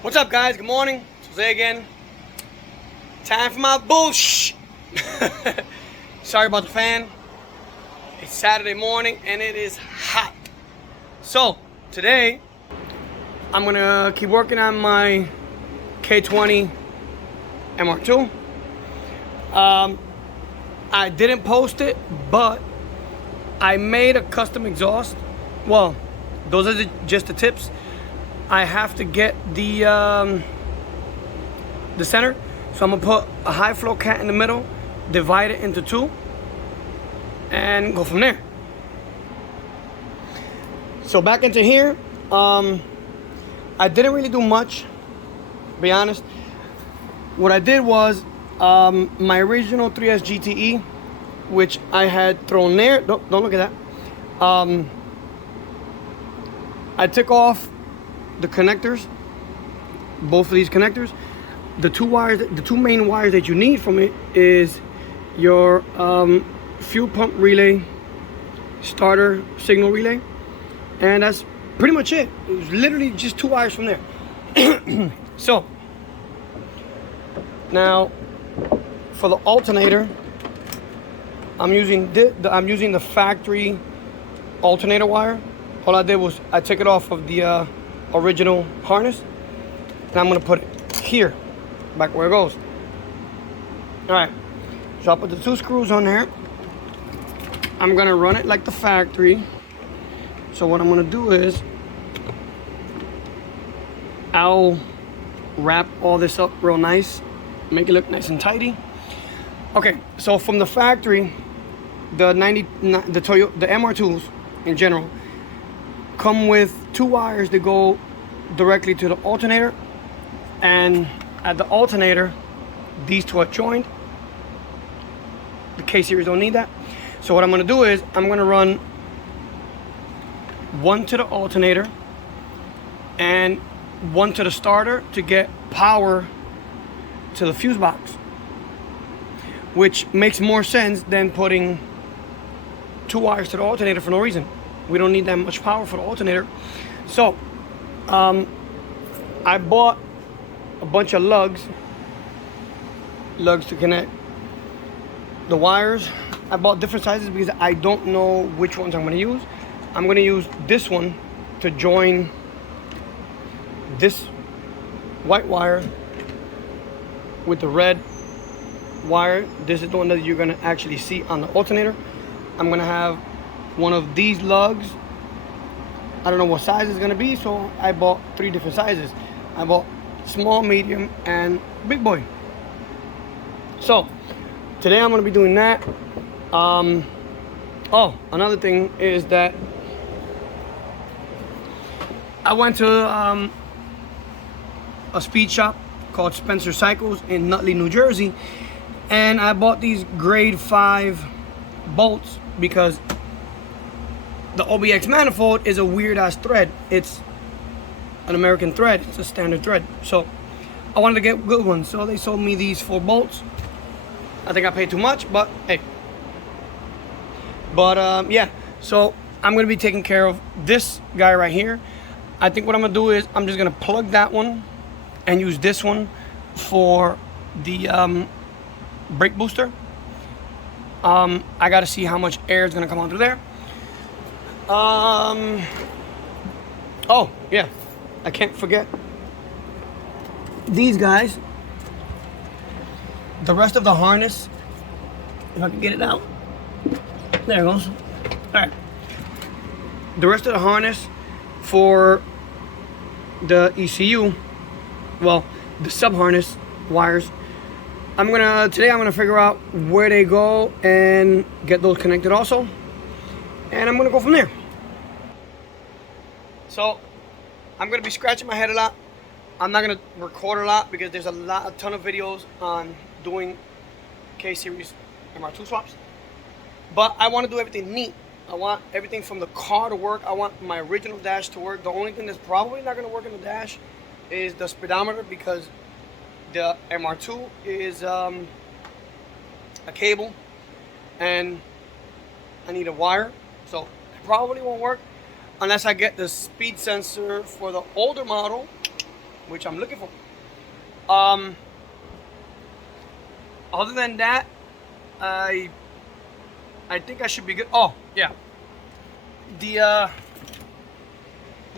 What's up, guys? Good morning. It's Jose again. Time for my bullshit. Sorry about the fan. It's Saturday morning and it is hot. So today I'm gonna keep working on my k20 mr2. I didn't post it, but I made a custom exhaust. Well, those are just the tips. I have to get the center, so I'm gonna put a high flow cat in the middle, divide it into two, and go from there. So back into here, I didn't really do much, to be honest. What I did was my original 3S GTE, which I had thrown there. Don't look at that. I took off the connectors, both of these connectors. The two main wires that you need from it is your fuel pump relay, starter signal relay, and that's pretty much it. It was literally just two wires from there. So now for the alternator, I'm using the factory alternator wire. All I did was I took it off of the original harness, and I'm gonna put it here, back where it goes. All right, so I put the two screws on there. I'm gonna run it like the factory. So what I'm gonna do is I'll wrap all this up real nice, make it look nice and tidy. Okay, so from the factory, the mr2s in general come with two wires that go directly to the alternator, and at the alternator these two are joined. The K series don't need that. So what I'm going to do is I'm going to run one to the alternator and one to the starter to get power to the fuse box, which makes more sense than putting two wires to the alternator for no reason. We don't need that much power for the alternator. So I bought a bunch of lugs to connect the wires. I bought different sizes because I don't know which ones I'm going to use. I'm going to use this one to join this white wire with the red wire. This is the one that you're going to actually see on the alternator. I'm going to have one of these lugs. I don't know what size it's gonna be, so I bought three different sizes. I bought small, medium, and big boy. So today I'm gonna be doing that. Oh, another thing is that I went to a speed shop called Spencer Cycles in Nutley, New Jersey, and I bought these grade 5 bolts because the OBX manifold is a weird ass thread. It's an American thread. It's a standard thread. So I wanted to get good ones. So they sold me these 4 bolts. I think I paid too much, but hey. But yeah, so I'm gonna be taking care of this guy right here. I think what I'm gonna do is I'm just gonna plug that one and use this one for the brake booster. I gotta see how much air is gonna come on through there. Oh yeah, I can't forget these guys. The rest of the harness, if I can get it out, there it goes. All right, the rest of the harness for the ECU, well, the sub harness wires, today I'm gonna figure out where they go and get those connected also, and I'm gonna go from there. So I'm gonna be scratching my head a lot. I'm not gonna record a lot because there's a ton of videos on doing K series mr2 swaps. But I want to do everything neat. I want everything from the car to work. I want my original dash to work. The only thing that's probably not gonna work in the dash is the speedometer, because the mr2 is a cable and I need a wire, so it probably won't work unless I get the speed sensor for the older model which I'm looking for. Other than that, I think I should be good. Oh yeah, the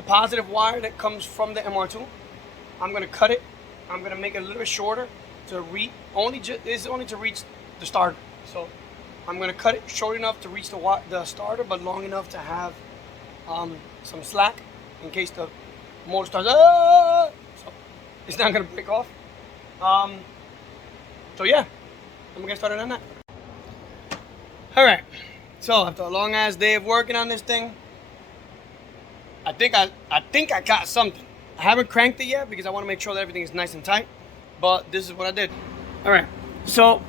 positive wire that comes from the MR2, I'm gonna cut it. I'm gonna make it a little bit shorter to reach only to reach the starter. So I'm gonna cut it short enough to reach the starter, but long enough to have some slack in case the motor starts. So it's not gonna break off. So yeah, I'm gonna get started on that. All right. So after a long ass day of working on this thing, I think I got something. I haven't cranked it yet because I want to make sure that everything is nice and tight. But this is what I did. All right. So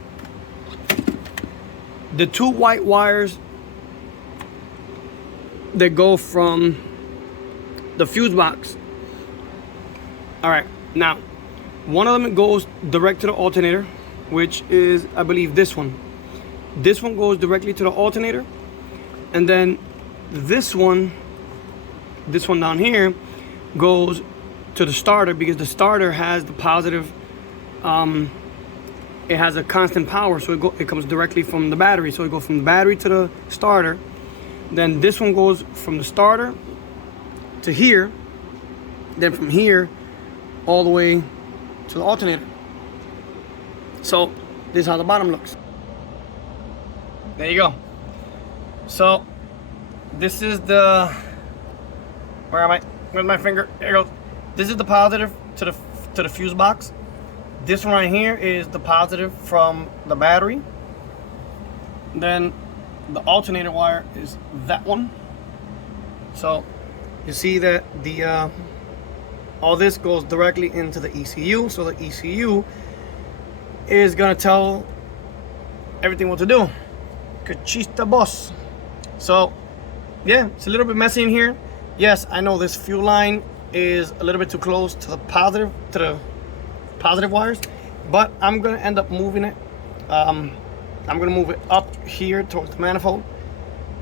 the two white wires that go from the fuse box. All right. Now, one of them goes direct to the alternator, which is, I believe, this one. This one goes directly to the alternator, and then this one down here goes to the starter, because the starter has the positive, it has a constant power, so it comes directly from the battery. So it goes from the battery to the starter. Then this one goes from the starter to here, then from here all the way to the alternator. So this is how the bottom looks. There you go. So this is the, where am I? Where's my finger? There it goes. This is the positive to the fuse box. This one right here is the positive from the battery. Then the alternator wire is that one. So you see that the all this goes directly into the ECU. So the ECU is gonna tell everything what to do. Cachista boss. So yeah, it's a little bit messy in here. Yes, I know this fuel line is a little bit too close to the positive wires, but I'm gonna end up moving it. I'm gonna move it up here towards the manifold,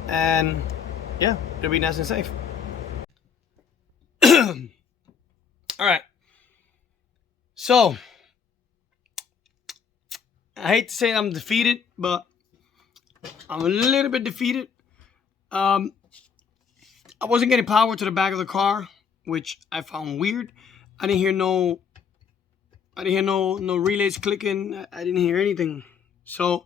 and yeah, it'll be nice and safe. All right. So I hate to say I'm defeated, but I'm a little bit defeated. I wasn't getting power to the back of the car, which I found weird. I didn't hear no relays clicking. I didn't hear anything. So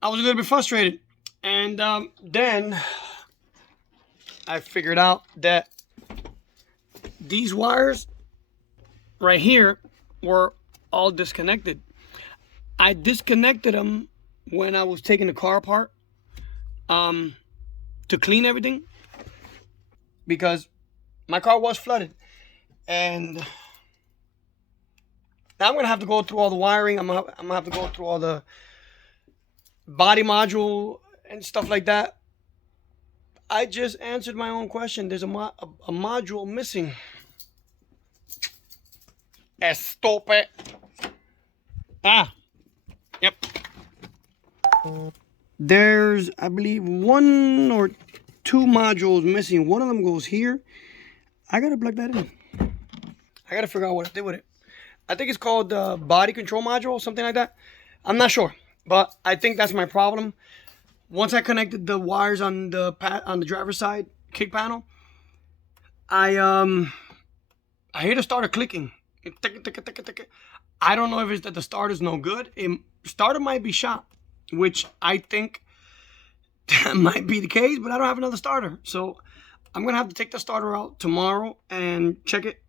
I was a little bit frustrated. And then I figured out that these wires right here were all disconnected. I disconnected them when I was taking the car apart to clean everything, because my car was flooded. And now I'm gonna have to go through all the wiring. I'm gonna have to go through all the body module and stuff like that. I just answered my own question. There's a module missing. Estúpido. Yep. There's, I believe, 1 or 2 modules missing. One of them goes here. I gotta plug that in. I gotta figure out what I did with it. I think it's called the body control module, something like that. I'm not sure, but I think that's my problem. Once I connected the wires on the driver's side kick panel, I hear the starter clicking. I don't know if it's that the starter's no good. Starter might be shot, which I think that might be the case, but I don't have another starter. So I'm gonna have to take the starter out tomorrow and check it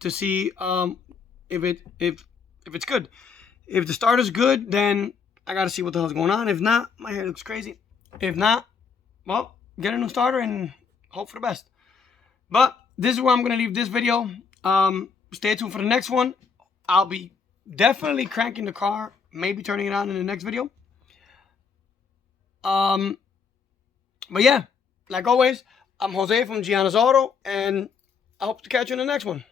to see if it's good. If the starter's good, then I gotta see what the hell's going on. If not, my hair looks crazy. If not, well, get a new starter and hope for the best. But this is where I'm gonna leave this video. Stay tuned for the next one. I'll be definitely cranking the car, maybe turning it on in the next video. But yeah, like always, I'm Jose from Gianna's Auto, and I hope to catch you in the next one.